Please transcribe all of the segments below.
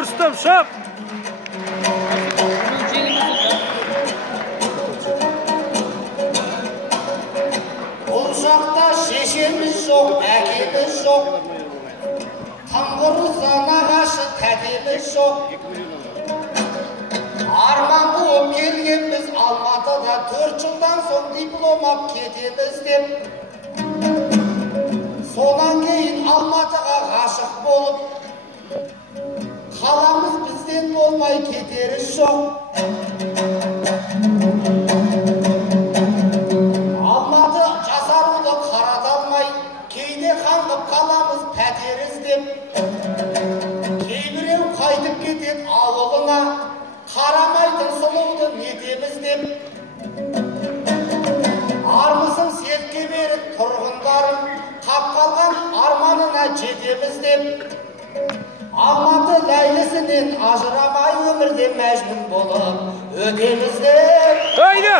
Rüstem, şap! Бұл жақта шешеміз жоқ, әкеміз жоқ. Тыңғыры нағашы тәтеміз жоқ. Арман болып келгенбіз Алматыда 4 жылдан соң диплом алып кетеміз деп. Сонан кейін Алматыға ғашық болып, қаламыз бізден болмай кетері жоқ. Алматы жасаруды қарата алмай, кейде қаңғып қаламыз пәтер іздеп. Кейбіреу қайтып кетеді ауылына, қарамайтын сұлуды нетеміз деп. Армысың сертке беріп тұрғындарын, қап қалған арманына жетеміз деп. Алматы ләйлісінен ажырамай өмірде мәжнүн болып өтеміз деп. Haydi!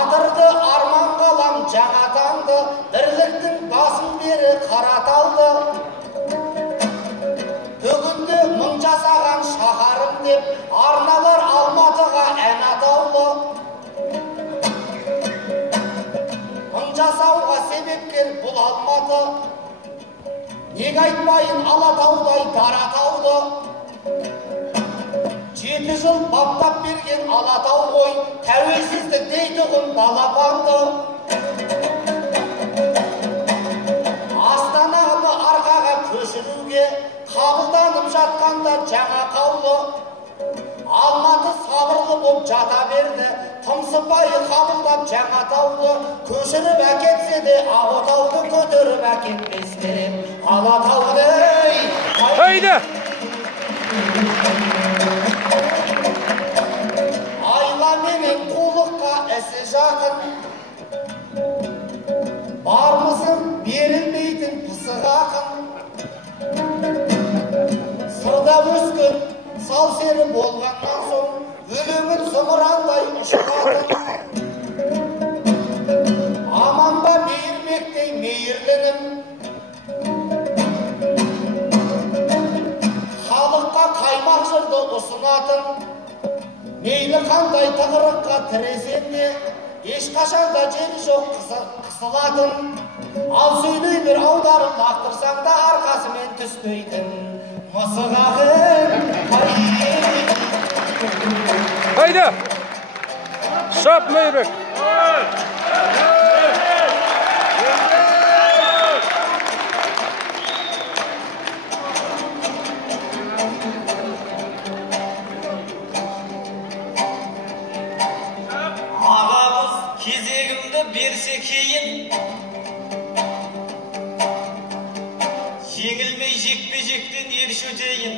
Адырды арман қалам жаңа таңды, бірліктің басын бері қараталды. Бүгінде мың жасаған шаһарым деп, арналар Алматыға ән атаулы. Мың жасауға себепкер бұл Алматы, неге айтпайын Алатаудай дара тауды. 7 жыл баптап берген Алатау ғой, тәуелсіздік дейтұғын далапанды. Астананы арқаға көшіруге қабылданып жатқанда жаңа қаулы. Алматы сабырлы боп жата берді, тымсықпай қабылдап жаңа тауды. Көшіріп әкетсе де Ақтауды көтеріп әкетпес керек Алатауды. Haydi! Айла менен қулыққа ісі жақын, бармысың берілмейтін пысық ақын. Сырда өскен сал сері болғаннан соң, өлеңін зымырандай ұшыратын. Аманда мейірмектей мейірленім, халыққа қаймақ жырды ұсынатын. Мейлі қандай тығырыққа тіресем де, ешқашанда жері жоқ қысылатын. Ал сөйлей бір аударып лақтырсаң да арқасымен түспейтін мысық ақын. Haydi! Şap Meyrek! Ağamız кезегімді берсе кейін, жеңілмей жекпе-жектен еріш өтейін.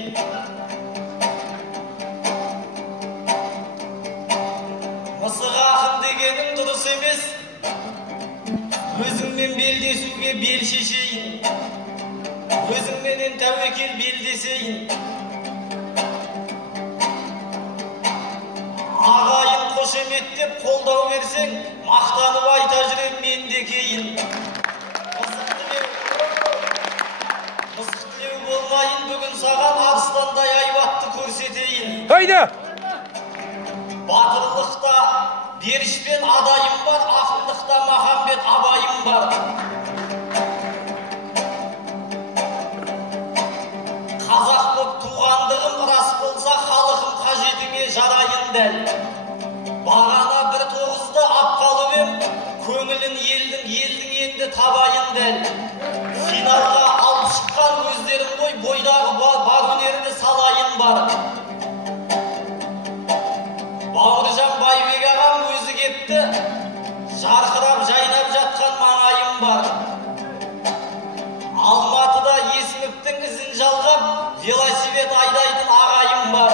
Мысық ақын дегенім дұрыс емес, өзіңмен белдесуге бел шешейін, өзіңменен тәуекел белдесейін. Ағайын қошеметтеп қолдау берсең, мақтанып айта жүрем мен де кейін. Мысық тілеу болмайын, бүгін саған арыстандай айбатты көрсетейін. Haydi! Батырлықта берішпен адайым бар, ақындықта Махамбет абайым бар. Қазақ боп туғандығым рас болса, халықым қажетіме жарайын дәл. Бағана бір тоғызды ап қалып ем, көңілін елдің енді табайын дәл. Финалға алып шыққан өздерің ғой, бойдағы бар өнерді салайын бар. Бауыржан Байбек ағам өзі кепті, жарқырап жайнап жатқан маңайым бар. Алматыда Есімовтің ізін жалғап, велосипед айдайтын ағайым бар.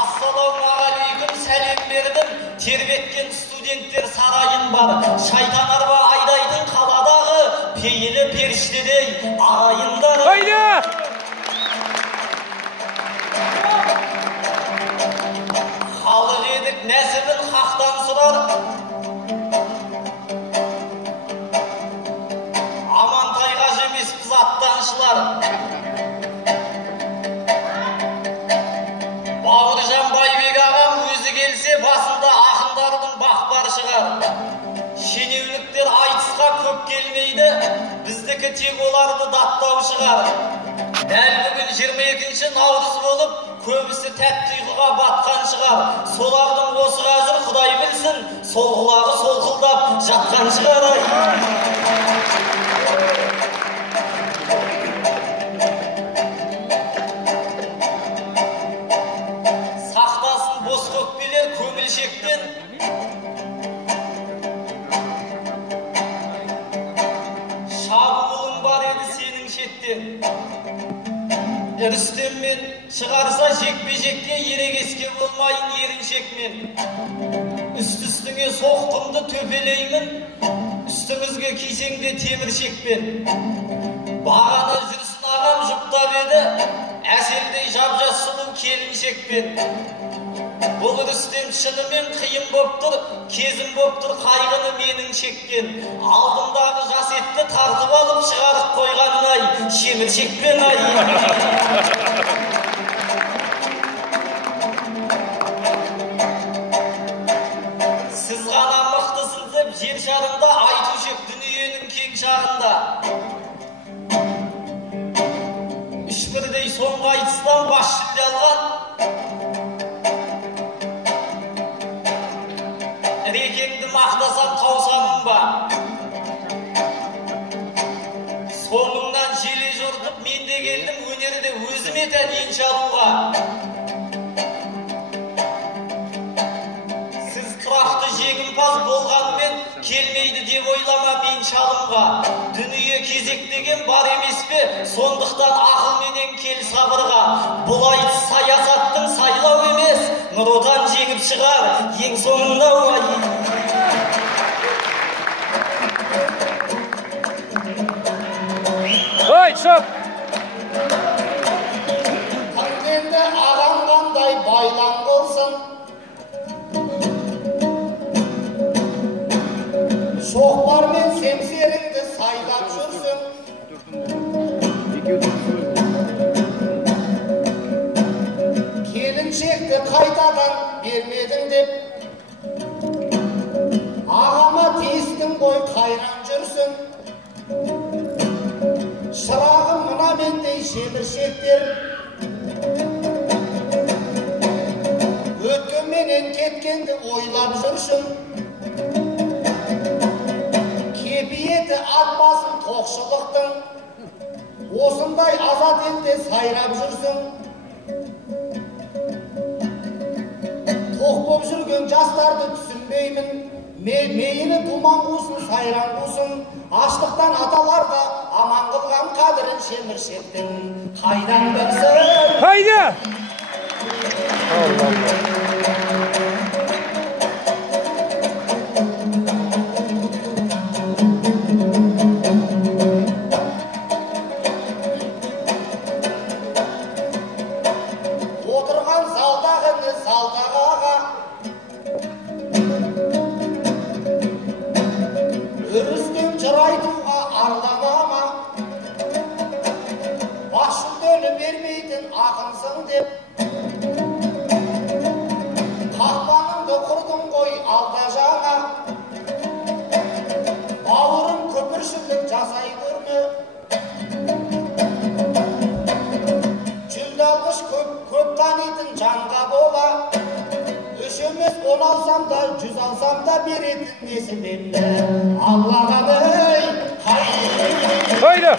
Ассалаумағалейкум, сәлем бердім, тербеткен студенттер сарайым бар. Шайтан арба айдайтын қаладағы пейілі періштедей ағайындар. Haydi! Халық едік нәсібін хақтан сұрар. Амантайға келгенде тек оларды даттау шығар. Дәл бүгін 22 наурыз болып, көбісі тәтті ұйқыға батқан шығар. Солардың осы қазір Құдай білсін, сол құлағы солқылдап жатқан шығар. Сақтасын бос көкпелер көңілшектен. Шабуылың бар еді сенің шеттен. Рүстеммен шығарса жекпе-жекке ерегеске болмайын еріншекмен. Үст-үстіңе соққымды төпелеймін, үстіңізге кисеңде теміршекпен. Бағана жүрсін ағам жұптап еді, әселдей жап-жас сұлу келіншекпен. Бұл Рүстем шынымен қиын боп тұр, кезім боп тұр қайғыны менің шеккен. Алдымдағы жас етті тартып алып шығарып қойғанын ай, шеміршекпен ай. Сіз ғана мықтысың деп жер шарында айтушы ек дүниенің кең шағында. Үш бірдей соңғы айтыстан бас жүлде алған. Рекеңді мақтасам таусамын ба? Соңыңнан желе жортып мен де келдім өнерде өзіме тән енші алуға. Сіз тұрақты жеңімпаз болғанмен келмейді деп ойлама мен шалымға. Дүние кезек деген бар емес пе? Сондықтан ақылменен кел сабырға. Бұл айтыс саясаттың сайлау емес, Нұр Отан жеңіп шығар ең соңында ой. Ой, шап! Таңденді ағам қандай байлан болсын. Шоқпармен семсеріңді сайлап жүрсің. Келіншекті қайтадан бермедің деп, ағама тиістің ғой қайран жүрсің. Шырағым мына мендей шеміршектер, өткенменен кеткенді ойлап жүрсің. Кепиеті атбасын тоқшылықтың, осындай азат елде сайрап жүрсің. Тоқ боп жүрген жастарды түсінбеймін, мейілі думан қусын, сайран қусын. Аштықтан аталарда аман қылған қадірін шеміршектің қайдан білсін. Haydi! Отырған залдағыны залдағаға, Рүстем жыр айтуға арланама. Бас жүлдені бермейтін ақынсың деп, қақпаныңды құрдың ғой алда жаңа. Бауырым көпіршілік жасай көрме, жүлде алғыш көп танитын жанға бола. Үш емес 10 алсам да 100 алсам да беретін несібемді Аллаға бей. Haydi!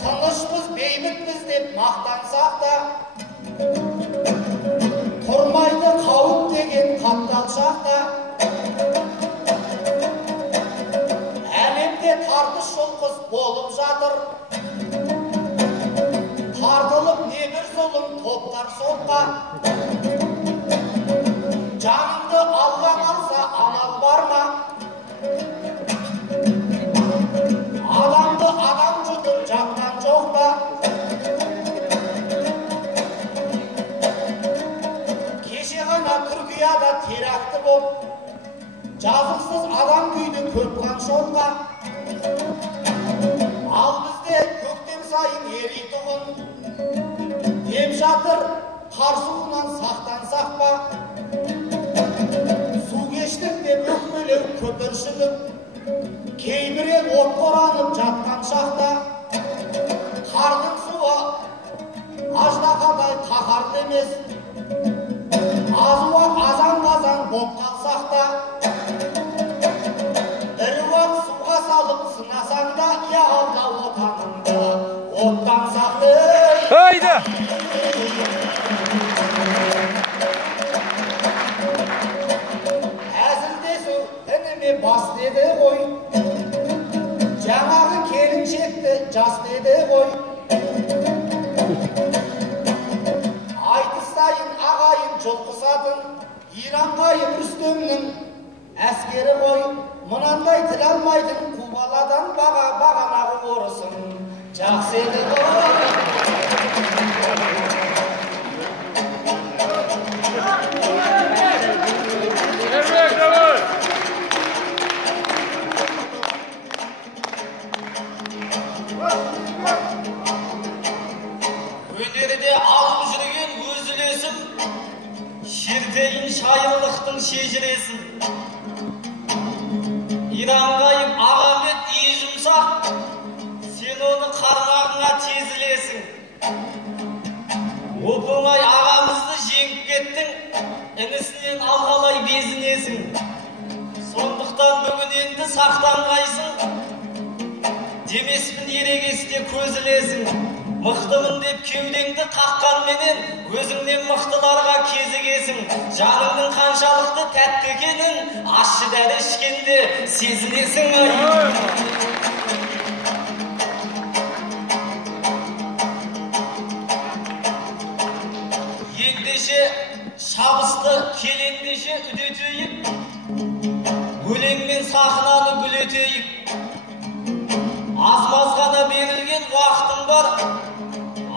Тынышпыз бейбітпіз деп мақтансақ да, тұрмайды қауіп деген қапталшақ та. Әлемде тартыс жұлқыс болып жатыр, тартылып небір зұлым топтар сотқа. Жаныңды Аллаң алса амал бар ма? Адамды адам жұтып жақтан жоқ па? Кеше ғана Түркияда теракті боп, жазықсыз адам күйді көтқан шотқа. Ал бізде көктем сайын еритұғын деп жатыр, қарсуынан сақтансақ па? Су кештік деп өкмелеу көпірші жатқан шақта қардың суы аждақадай қаһарлы емес, азуақ азан-қазан боп қалсақ та, іруақ суға салып сынасаң да, я алда отаныңды оттан сақтай. Haydi. Әзілдесу ініме бас деді ғой, жаңағы келіншекті жас деді ғой. Айтыстайын ағайын жұлқысатын Иранғайып Рүстемнің әскері ғой. Мұнандай тіл алмайтын Кубаладан бағанағы орысың жақсы еді ғой. Өнерде алып жүрген өз үлесім, шертейін шайырлықтың шежіресін. Иранғайып Ағамет ие жұмсақ, сен оны қарнағыңа тезілесің. Оп-оңай ағамызды жеңіп кеттің, інісінен алғалай безінесің. Сондықтан бүгін енді сақтанғайсың, демеспін ерегесте көзілесің. Мықтымын деп кеудеңді қаққанменен өзіңнен мықтыларға кезігесің. Жаныңның қаншалықты тәтті екенін ащы дәрі ішкенде сезінесің. Ендеше шабысты келендеше үдетейік, өлеңмен сахнаны гүлетейік. Аз-маз ғана берілген уақытым бар,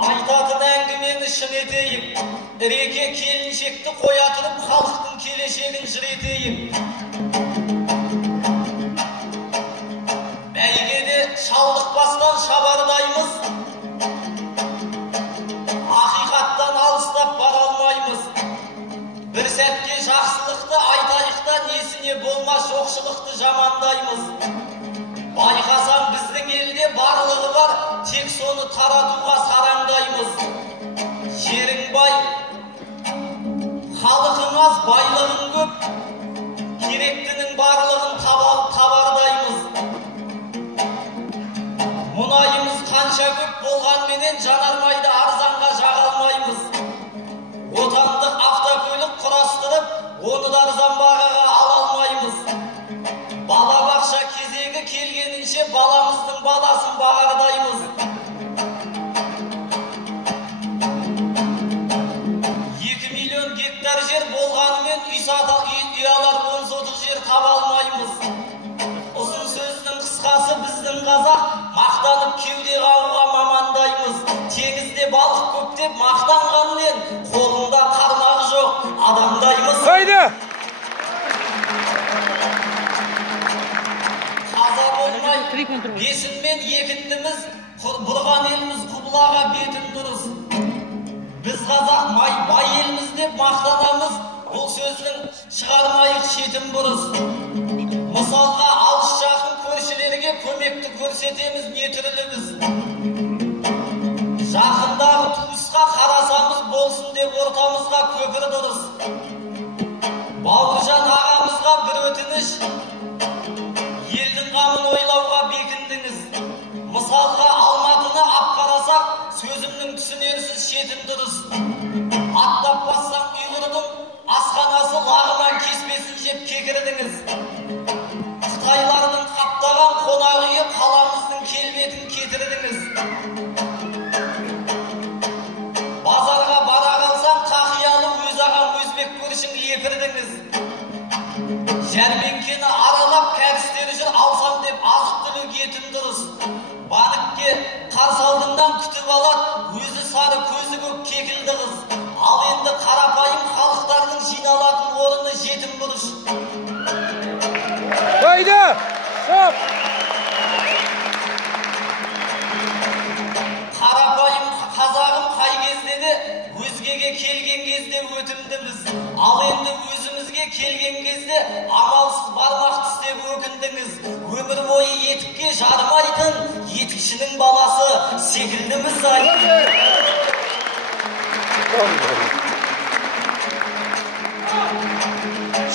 айтатын әңгімені шын етейік. Іреке келіншекті қоя тұрып, халықтың келешегін жыр етейік. Бәйгеде шалдықпастан шабардаймыз, ақиқаттан алыстап бара алмаймыз. Бір сәтке жақсылықты айтайық та, несіне болмас жоқшылықты жамандаймыз. Байқасам біздің елде барлығы бар, тек соны таратуға сараңдаймыз. Жерің бай, халқың аз, байлығың көп, керектінің барлығын табардаймыз. Мұнайымыз қанша көп болғанменен жанармайды арзанға жаға алмаймыз. Отандық автокөлік құрастырып, оны да арзан бағаға ала алмаймыз. Балабақша кезегі келгенінше баламыздың баласын бағардаймыз. 2 миллион гектар жер болғанымен ұялар 30 жер таба алмаймыз. Ұзын сөздің қысқасы біздің қазақ мақтанып кеуде қағуға мамандаймыз. Теңізде балық көп деп мақтанғанмен қолында қармағы жоқ адамдаймыз. Haydi. Бесінмен екіндіміз, бұрған еліміз құбылаға бетін дұрыс. Біз қазақ бай еліміз деп мақтанамыз, бұл сөздің шығармайық шетін бұрыс. Мысалға алыс жақын көршілерге көмекті көрсетеміз не түрліміз. Жақындағы туысқа қарасамыз болсын деп ортамызға көпір дұрыс. Бауыржан ағамызға бір өтініш, елдің қамын ойлауға бекіндіңіз. Мысалға Алматыны ап қарасақ, сөзімнің түсінерсіз шетін дұрыс. Аттап бассаң ұйғырдың, асханасы лағынан кеспесін жеп кекірдіңіз. Қытайлардың қаптаған қонақ үйі қаламыздың келбетін кетірдіңіз. Базарға бара қалсаң, тақиялы өз ағам өзбек көршің лепірдіңіз. Жәрмеңкені аралап кәрістері жүр, алсам деп азық-түлік етін дұрыс. Банкке қарсы алдыңнан күтіп алады, өзі сары көзі көк кекілді қыз. Ал енді қарапайым халықтардың жиналатын орны жетім бұрыш. Haydi. Stop. Қарапайым қазағым қай кезде де өзгеге келген кезде өтімдіміз. Ал енді өзімізге келген кезде амалсыз бармақ тістеп өкіндіңіз. Өмір бойы бойы етікке жармайтын етікшінің баласы секілдіміз ай.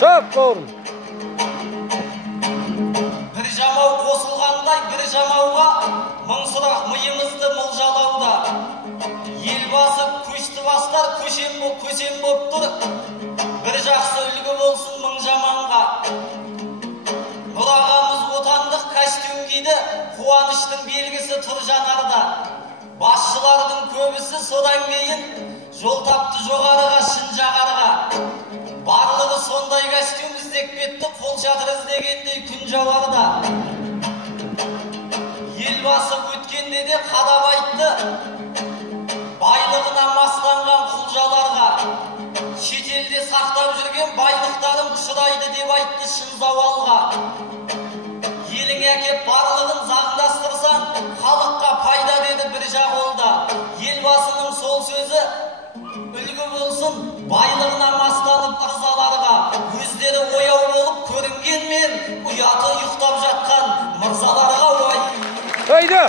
Шап қорым. Бір жамау қосылғандай бір жамауға мың сұрақ миымызды мылжалауда. Елбасы көшті бастар көсем боп тұр. Бір жақсы үлгі болсын мың жаманға. Нұрағамыз отандық костюм киді, қуаныштың белгісі тұр жанарда. Басшылардың көбісі содан кейін жол тапты жоғарыға шын жағарға. Барлығы сондай костюм іздеп кетті, қол шатыр іздегендей күн жауарда. Елбасы өткенде де қадап айтты, байлығына мастанған құлжаларға. Шетелде сақтап жүрген байлықтарым ұшырайды деп айтты шын зауалға. Елің әкеп барлығын заңдастырсан, халыққа пайда деді бір жағолда. Елбасының сол сөзі үлгі болсын байлығына мастанып ырзаларға. Өздері ояу болып көрінгенмен ұяты ұйықтап жатқан мырзаларға ой. Haydi.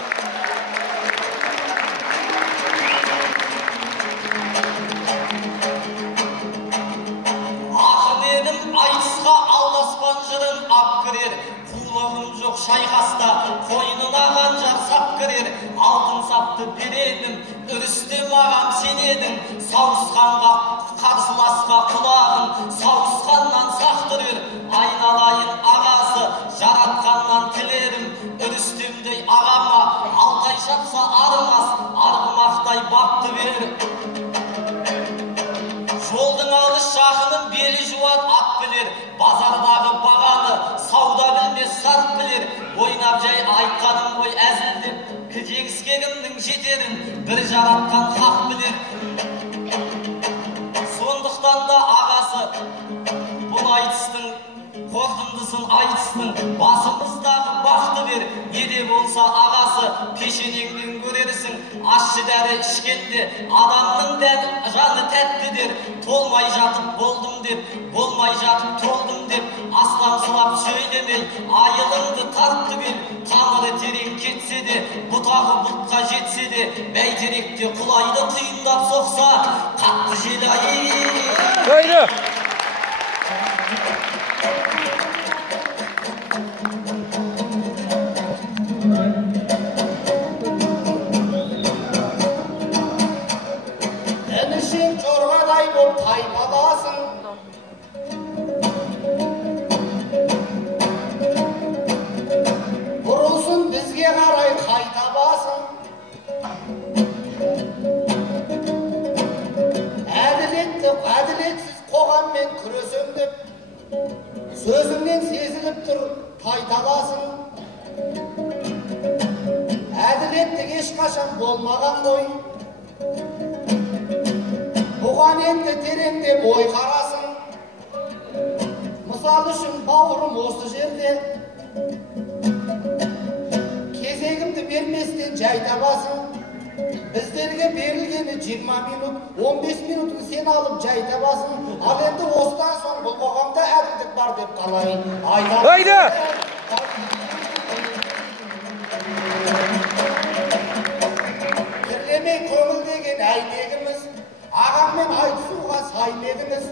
Ақын едім айтысқа алдаспан жырын ап кірер. Қулығым жоқ шайқаста қойнына қанжар сап кірер. Алтын сапты бередім, үрістем ағам сенедің. Сауысқанға қарсыласқа құлағын, сауысқаннан сақтырыр. Айналайын ағасы, жаратқаннан тілерім. Үрістемдей ағама алтай шапса арымас, арғымақтай бапты бер. Жолдың алыс жақының белі жуат ат білер. Базардағы бағаны сауда білмес сарт білер. Ойнап жай айтқаным ғой әзілдеп, жеңіске кімнің жетерін бір жаратқан хақ білер. Сондықтан да ағасы бұл айтыстың қорытындысын айтыстың басымыздағы бақты бер. Неде болса ағасы пешенеңнен көрерсің. Ащы дәрі ішкенде адамның дәні жаны тәттідер. Толмай жатып болдым деп, болмай жатып толдым деп, астамсылап сөйлемей айылыңды тартты бел. Тамыры терең кетсе де, бұтағы бұлтқа жетсе де, бәйтеректе құлайды құйындап соқса қатты жел ай. Haydi. Інішен жорғадай боп тайпаласың. Бұрылсын бізге қарай қайта басың. Әділетсіз қоғаммен күресем деп, сөзіңнен сезіліп тұр тайталасың. Әділеттік ешқашан болмаған ғой. Бұған енді тереңдеп ой қарасың. Мысал үшін бауырым осы жерде, кезегімді берместен жай табасың. Біздерге берілгені 20 минут, 15 минутын сен алып жай табасың. Ал енді осыдан соң бұл қоғамда әділдік бар деп қалай. Haydi. Кірлемей көңіл деген әйнегіміз, ағаммен айтысуға саймедіңіз.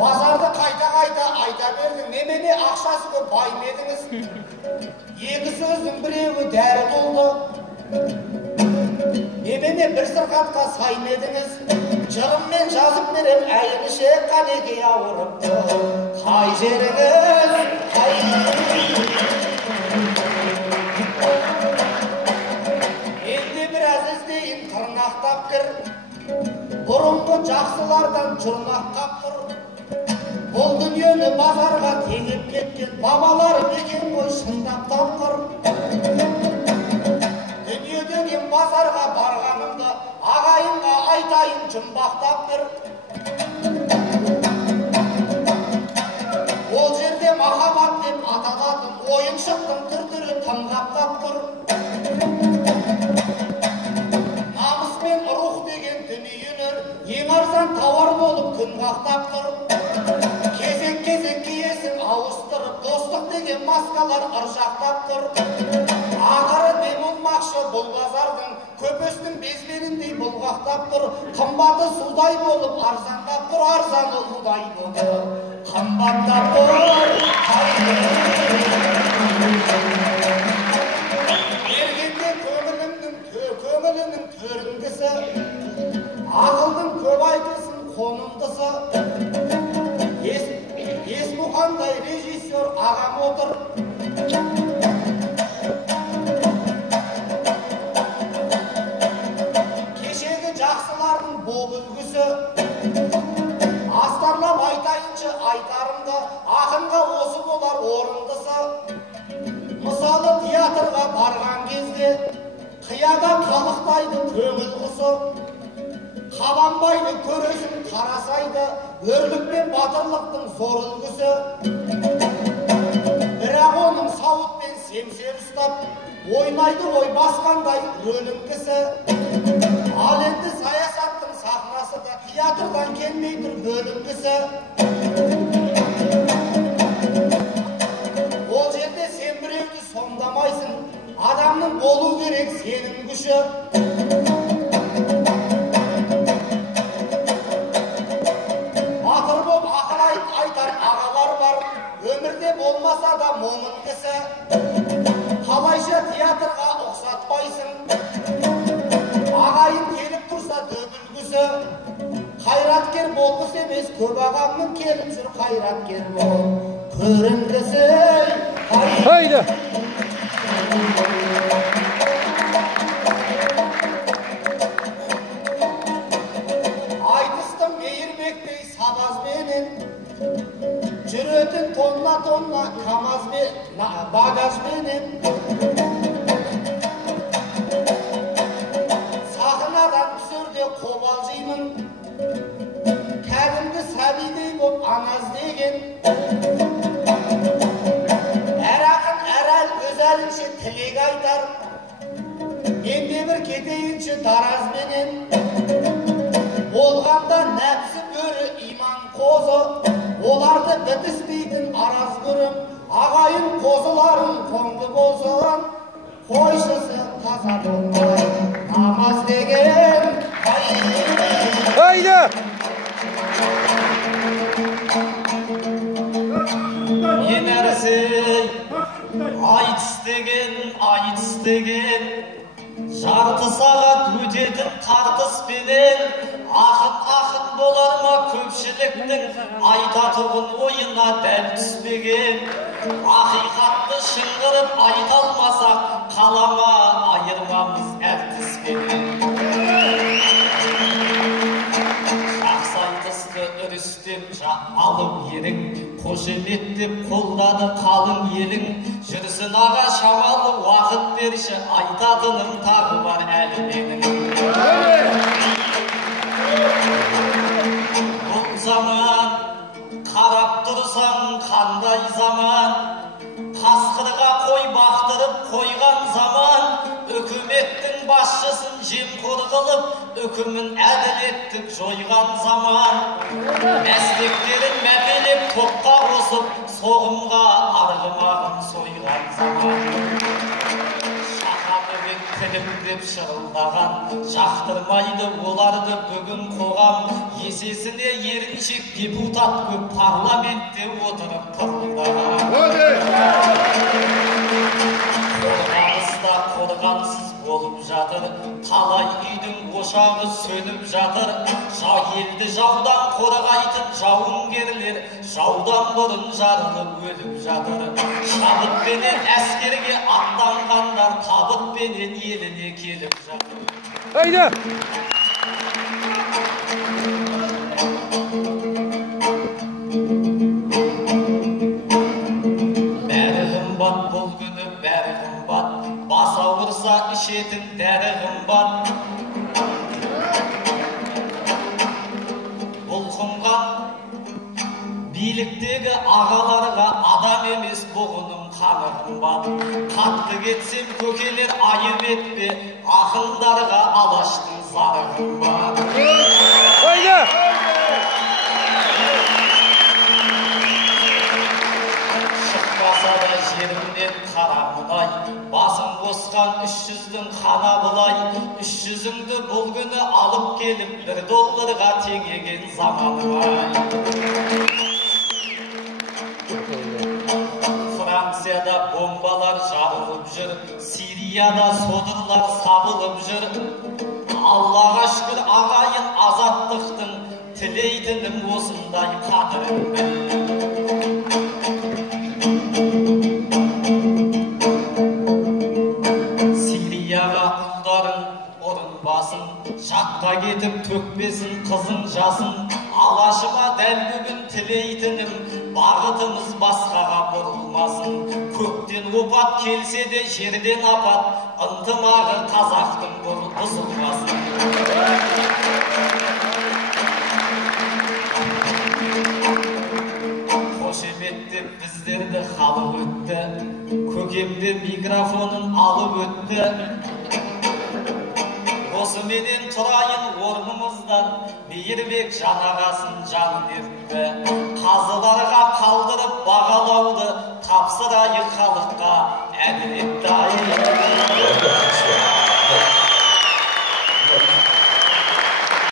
Базарды қайта айта бердің, немене ақшасы көп баймедіңіз. Екі сөздің біреуі дәрі болды, немене бір сырқатқа саймедіңіз. Жырыммен жазып берем әйініше қанеге ауырыпты. Қай жеріңіз, қай енді біраз іздейін тырнақтап кір. Бұрынғы жақсылардан жұрнақтап тұр. Бұл дүниені базарға теңеп кеткен бабалар бекен ғой шындап тапқыр. Дүниеден базарға барғанымды ағайынға айтайын жұмбақтап бір. Ол жерде махаббат деп аталатын ойыншықтың түр-түрі тымғақтап тұр. Намыс пен рух деген дүниені ең арзан тауар болып күн қақтап тұр. Кезек киесің ауыстырып, достық деген киген маскалар ыржақтап тұр. Ақыры не болмақшы бұл базардың, көпестің безбеніндей бұлғақтап тұр. Қымбаты судай болып арзандап тұр, арзаны удай болып қымбаттап тұр. Бергенде көңілінің төріндісі, ақылдың көп айтылсын қонымдысы. Есмұхандай режиссер ағам отыр. Кешегі жақсылардың бол үлгісі. Астарлап айтайыншы айтарымды, ақынға осы болар орындысы. Мысалы театрға барған кезде қияда қалықтайды көңіл құсы. Қаланбайды көресің қарасайды, өрлік пен батырлықтың зор үлгісі. Бірақ оның сауыт пен семсер ұстап, ойнайды ой басқандай рөлім кісі. Ал енді саясаттың сахнасы да театрдан келмей тұр бөлім кісі. Ол жерде сен біреуді сомдамайсың, адамның болу керек сенің күші. Болмаса да момын кісі, қалайша театрға ұқсатпайсың. Ағайын келіп тұрса дөбілгісі, қайраткер болғыс емес, көп ағамның келіп жүр қайраткер бол. Көрінгісі Haydi. Айтыстым мейірмектей сабазбенен, жүретін тонна багажбенен. Сахнадан түсерде қобалжимын, кәдімгі сәбидей боп аңаз деген. Әр ақын әр әл өз әлінше тілек айтар, менде бір кетейінші даразбенен. Болғанда нәпсі бөрі иман қозы, оларды бітіспейтін араз көрім. Ағайын қозыларын қоңды болсын, қойшысы таза болмай намаз деген. Haydi. Не нәрсе айтыс деген жарты сағат өтетін тартыспенен. Ақын болар ма көпшіліктің айтатұғын ойына дәл түспеген. Ақиқатты шыңғырып айта алмасақ, қалама айырмамыз әртіспенен. Жақсы айтысты үрістеп алып ерің, қошеметтеп қолдады қалың елің. Жүрсін аға шамалы уақыт берші, айтатыным тағы бар әлі менің. Бұл заман, қарап тұрсаң қандай заман, қасқырға қой бақтырып қойған заман. Үкіметтің басшысын жемқор қылып, үкімін әділеттік жойған заман. Мәслектерін мәпелеп топқа қосып, соғымға арғымағын сойған заман. Тілімдеп шырылдаған, жақтырмайды оларды бүгін қоғам. Есесіне еріншек депутат көп парламентте отырып қырылдаған. Қорғаныста қорғансыз болып жатыр, талай үйдің ошағы сөніп жатыр. Елді жаудан қорғайтын жауынгерлер жаудан бұрын жарылып өліп жатыр. Шабытпенен әскерге аттанғандар табытпенен еліне келіп жатыр. Haydi. Бәрі қымбат бұл күні, бәрі қымбат, бас ауырса ішетін дәрі қымбат. Бұл қымбат биліктегі ағаларға адам емес бұғының қаны қымбат. Қатты кетсем көкелер айып етпе, ақындарға алаштың зары қымбат. Haydi. Шықпаса да 300'дің қана бұлай, 300'іңді бұл күні алып келіп, $1 теңеген заманы бар. Францияда бомбалар жарылып жүр, Сирияда содырлар сабылып жүр. Аллаға шүкір ағайын азаттықтың тілейтінім осындай қадірін біл. Сирияға ұлдарын ұрынбасын, жатқа кетіп төкпесін қызың жасын. Алашыма дәл бүгін тілейтінім, бағытымыз басқаға бұрылмасын. Көктен опат келсе де жерден апат, ынтымағы қазақтың бұзылмасын. Қошеметті біздерді халық өтті, көкемді микрофонын алып өтті. Осыменен тұрайын орнымыздан, мейірбек жанағасын жаны